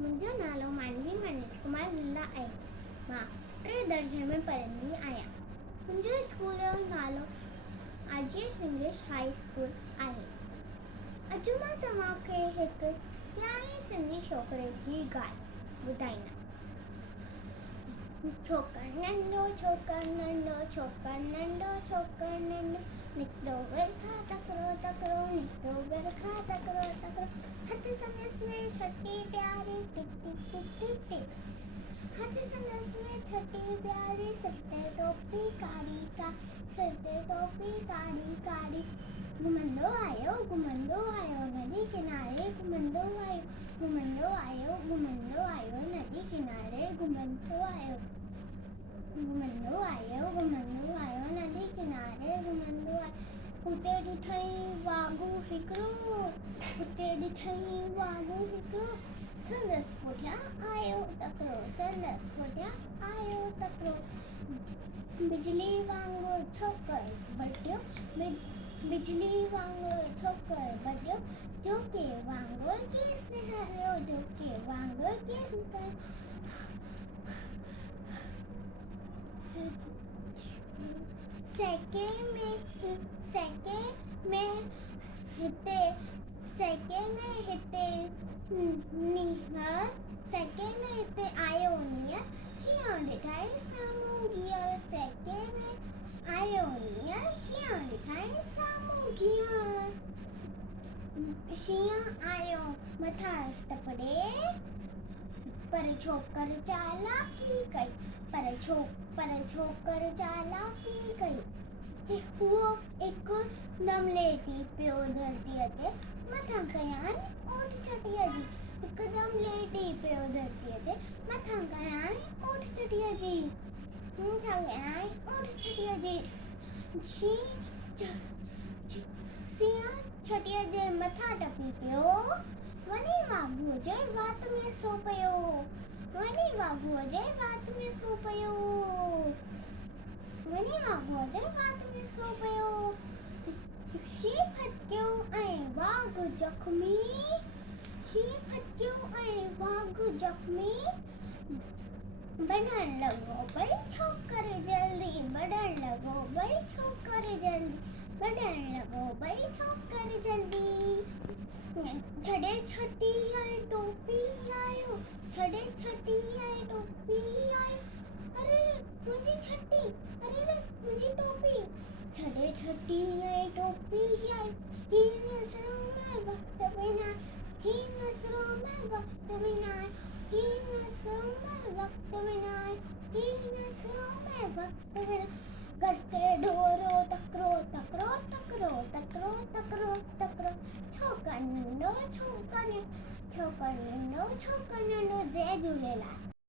मुंहिंजो नालो मानवी मनीष कुमार लीला आहे। मां 3 दर्जे में पढ़ंदी आहियां। मुंहिंजो स्कूल जो नालो RGS इंग्लिश हाई स्कूल आहे। अॼु मां तव्हांखे हिकु सियाणे सिंधी छोकिरे जी ॻाल्हि ॿुधाईंदमि। छोकिरो नंढो छोकिरो नंढो छोकिरो नंढो छोकिरो नंढो निकितो घर खां तकिड़ो तकिड़ो निकितो घर खां तकिड़ो तकिड़ो हथ संदसि में छटी प्यारी टिक टिक टिक टिक टिक हथ संदसि में छटी प्यारी सिर ते टोपी कारी का सिर ते टोपी कारी कारी घुमंदो आयो नदी किनारे घुमंदो आयो नदी किनारे घुमंदो आयो नदी किनारे घुमंदो आयो हुते ॾिठई वाघू हिकिड़ो संदसि पुठियां आयो तकिड़ो बिजली वांगुरु छोकिरो बटियो जोके वांगुरु केस निहारियो सेके में हिते आयो नियर शींहं ॾिठई साम्हूं घियर सेके में आयो नियर शींहं ॾिठई साम्हूं घियर शींहं आयो मथां टपड़े पर छोकर चालाकी कई उहो हिकदम लेटी पियो धरतीअ ते मथां कयाई ओठ छटीअ जी सिंह छटीअ जे मथां टपी पियो वञी वाघूअ जे वात में सो पियो शींहुं फटकियो ऐं वाघ जख्मी बढ़ण लॻो भई छोकर जल्दी छॾे छटी ऐं टोपी आयो अरे मुंहिंजी छटी मुंहिंजी टोपी छॾे छटी ऐं टोपी आई ही नज़रों में वक्त बिना करते ढोरो तकरो छोकर नंढो जय झूलेलाल।